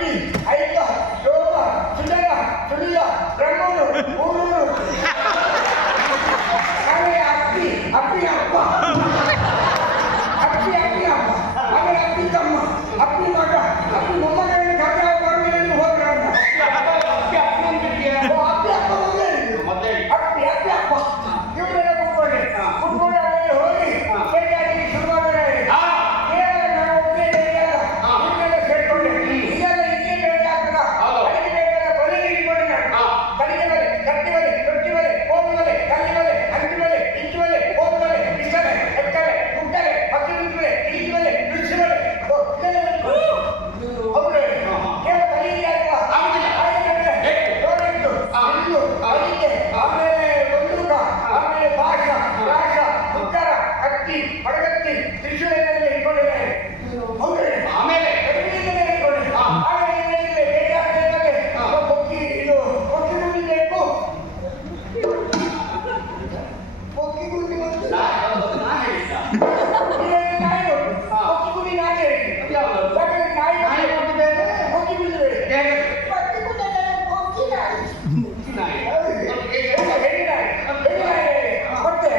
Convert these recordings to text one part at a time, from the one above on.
ಅಕ್ಕಿ ಐಕ ಶೋಭ ಸುಜನ ಸುಳಿಯ ಬ್ರಹ್ಮನು ಊರೂರು ಆಮೇಲೆ ಅಕ್ಕಿ ಅಪ್ಪಿ ಅಪ್ಪ ಅಕ್ಕಿ ಅಪ್ಪಿ ಅಪ್ಪ ಆಮೇಲೆ ಅಪ್ಪಿ ತಮ್ಮ ಅಪ್ಪಿ ಮಗ ಅಪ್ಪಿ ಮೊಮ್ಮಗನ ಕಥೆ ಬರುವುದನ್ನು ಹೋಗ್ರಣ್ಣ ಅಪ್ಪಿ ಅಪ್ಪ ಮತ್ತೆ ಅಪ್ಪಿ ಅಪ್ಪಿ ಅಪ್ಪ ಇವರೆಲ್ಲ ಕೂತ್ಕೊಳ್ಳಿ ಕೂತ್ಕೊಂಡು ಅಲ್ಲಿ ಹೋಗಿ ಸರಿಯಾಗಿ ಶುರುವಾದರೆ ನಾವು ಒಬ್ಬನೇ ಇದೆಲ್ಲ ಸೇರ್ಕೊಂಡೆ ಇದೆಲ್ಲ ಇದೇ ಬೇರೆ ಆಗ್ತದ ಅದಕ್ಕೆ ಬೇಕಾದ ಬಲಿ ಇಟ್ಕೊಂಡೆ ಕಲಿಗೆ ಮೇಲೆ ಕಟ್ಟಿ ಮೇಲೆ ರೊಟ್ಟಿ ಮೇಲೆ ಕೋಪಿ ಮೇಲೆ ಕಲ್ಲಿ ಮೇಲೆ ಅಂಟಿ ಮೇಲೆ ಇಂಚು ಮೇಲೆ ಕೋಪಿ ಮೇಲೆ ಇಷ್ಟಲೆ ಎಕ್ಕಲೆ ಕುಕ್ಕಲೆ ಹಕ್ಕಿ ಮೇಲೆ ಇಳಿಕೆ ಮೇಲೆ ಬಿಡಿಸಿ ಮೇಲೆ ಹೌದು ಕೇವಲ ಬಲಿ ಆಮೇಲೆ ಬಂದೂಕ ಆಮೇಲೆ ಭಾಷ ರಾಷ ಉತ್ತರ ಕತ್ತಿ ಪಡಗತ್ತಿ ತ್ರಿಶೂಲದಲ್ಲಿ ಇಟ್ಕೊಂಡಿದ್ದಾರೆ ಹೌದು ಆಮೇಲೆ ಇಟ್ಕೊಂಡಿದ್ದಾರೆ ಆಮೇಲೆ ಬೇರೆ ಆಗ್ತದೆ ಕೊಕ್ಕಿ ಇದು ಕೊಕ್ಕಿ ಗುಂಡಿ ಬೇಕು ಕೊಕ್ಕಿ ಗುಂಡಿ ಕೊಕ್ಕಿ ಗುಂಡಿ ನಾನೇ ಹೇಳಿದ್ದೆ ನಾಯಿ ಕೊಕ್ಕಿ ಗುಂಡಿ ಮತ್ತೆ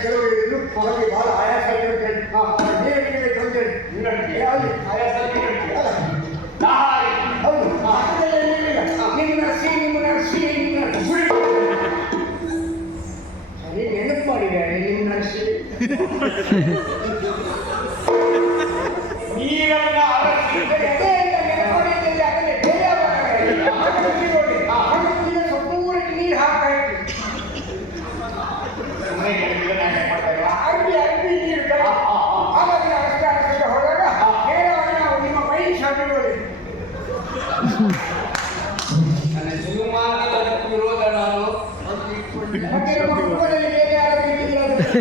ಕೆಲವರು ಬಹಳ ಆಯಾಸ ನೆನಪು ಮಾಡಿದ್ದಾರೆ ನಿಮ್ಮ ನರ್ಸಿ ನೀರು ಹಾಕ್ತಾ ಅರ್ಬಿ ನೀರು ಆವಾಗ ಅಷ್ಟೇ ಹೋದಾಗ ನೇರವಾಗಿ ನಾವು ನಿಮ್ಮ ಮೈ ಶಾಪಿಗಳು ನನ್ನ ಜೀವಮಾನದ ವಿರೋಧ ನಾನು ಮತ್ತೆ ನಮ್ಮ ಕುಟುಂಬದಲ್ಲಿ ಬೇರೆ ಯಾರು ಹಾಗೆ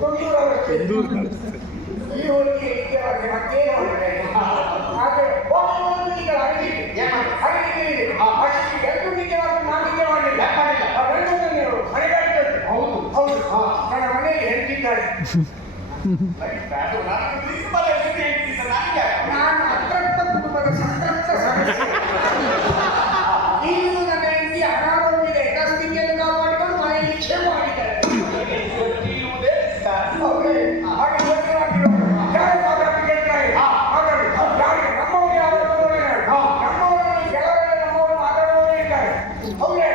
ತೊಂದೂರವಷ್ಟೇ. ಈ ಹೋಲಿಕೆ ನಿಜವಾಗಿ ಮತ್ತೇನು ಮಾಡಿದೆ? ಆದರೆ ಒಬ್ಬೊಬ್ಬರು ಈಗ ಅರಿವಿದೆ. ಅರಿವಿದೆ. ಅಷ್ಟು ಎಲ್ಲರೂ ನಿಜವಾಗಿ ನಾನಿಗೆ ಮಾಡಲಿಲ್ಲ. ಅವೆಲ್ಲವೂ ನೀವು ಮನೆಗಾರಿಕೆ. ಹೌದು ಹೌದು. ನನ್ನ ಮನೆಯಲ್ಲಿ ಹೇಳ್ತಿದ್ದಾರೆ. ನಾನು ಅತೃಪ್ತ ಕುಟುಂಬದ ಸಂತೃಪ್ತ ಸದಸ್ಯ. ಈಗಲೂ ನನ್ನ ಹೆಂಡತಿ ಅನಾರೋಗ್ಯದ ಯಥಾಸ್ಥಿತಿಯನ್ನು ಕಾಪಾಡಿಕೊಂಡು ಮನೆಯಲ್ಲಿ ಕ್ಷೇಮ ಮಾಡಿದ್ದಾರೆ. ಹಾಗೆ ಯೋಚನೆ ಯಾರು ಮಾತಾಡಿ ಕೇಳ್ತಾರೆ? ಮಾತಾಡಿ ಯಾರಿಗೆ ನಮ್ಮವರು ಯಾರು ನಮ್ಮವರಲ್ಲಿ ಕೆಲವರಲ್ಲಿ ನಮ್ಮವರು ಮಾತಾಡುವವರೇ ಇದ್ದಾರೆ. ಹೌದೇ?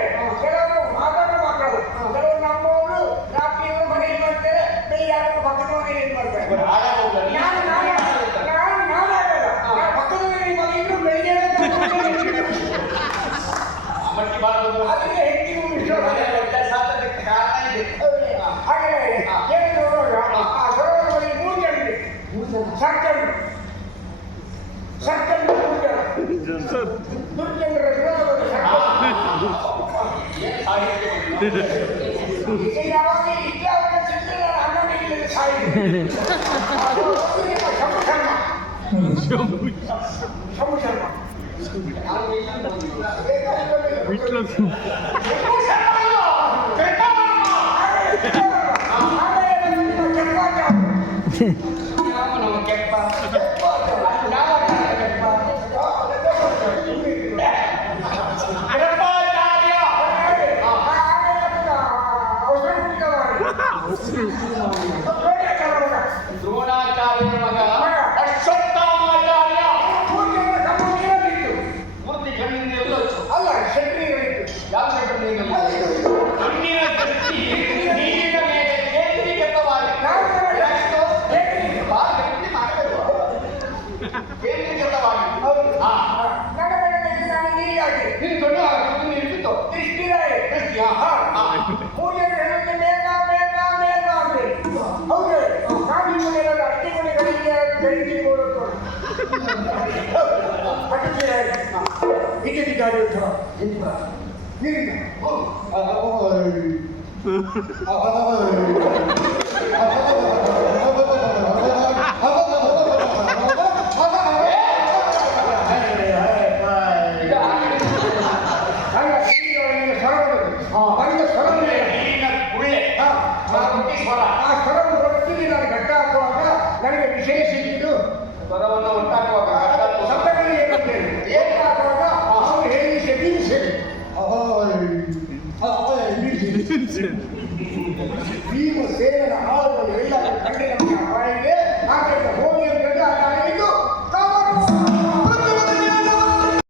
ಕೆಲವರು ಮಾತಾಡೋ ಮಕ್ಕಳು, ಕೆಲವರು ನಮ್ಮವರು ರಾತ್ರಿಯವರು ಮನೆಯಲ್ಲಿ ಮಾಡ್ತಾರೆ, ಬೆಳಿಗ್ಗೆ ಯಾರು ಪಕ್ಕದ ಮನೆಯಲ್ಲಿ ಮಾಡ್ತಾರೆ. ಪಕ್ಕದ ಮನೆಯಲ್ಲಿ ಮನೆಯಿಂದ ಬೆಳಿಗ್ಗೆ ಅದಕ್ಕೆ ಹೆಚ್ಚಿನ ವಿಶ್ವಾಸ. ಹಾಗೆ ಏನು ನೋಡುವಾಗ ಆ ಸರೋವರದಲ್ಲಿ 3 ಜನರಿದೆ. ಸರ್ಕಲ್ ಸರ್ಕಲ್ 3 ಜನ ದುರ್ಜನರ ವಿರೋಧವಾಗಿ ಯಾವಾಗ ಇದ್ಯಾವಾಗ ಸಿಕ್ಕಿಲ್ಲ ಅಣ್ಣನಿಗೆ ಸಾಯಿದೆ. ಶಂಭು ಶರ್ಮ ದ್ರೋಣಾಚಾರ್ಯರ ಮಗ ಅಶ್ವತ್ಥಾಮಾಚಾರ್ಯ. ಮೂರ್ತಿ ಕಣ್ಣಿಂದ ಎಲ್ಲೋ ಅಲ್ಲ ಶೆಟ್ರಿಗಳಿತ್ತು. ಯಾವ ಶೆಟ್ಟಿ? ಕಣ್ಣಿನ ದೃಷ್ಟಿ ನೀರಿನ ಮೇಲೆ ಕೇಂದ್ರೀಕೃತವಾಗಿ ಕೇಂದ್ರೀಕೃತವಾಗಿ ನನಗೆ ವಿಶೇಷ ಇದ್ದು ಸ್ವರವನ್ನು ಉಂಟಾಗುವಾಗ ಸಪ್ತಗಳಲ್ಲಿ ಏನಾಗುವಾಗ ಅವರು ಹೇಳಿ ಭೀಮಸೇನ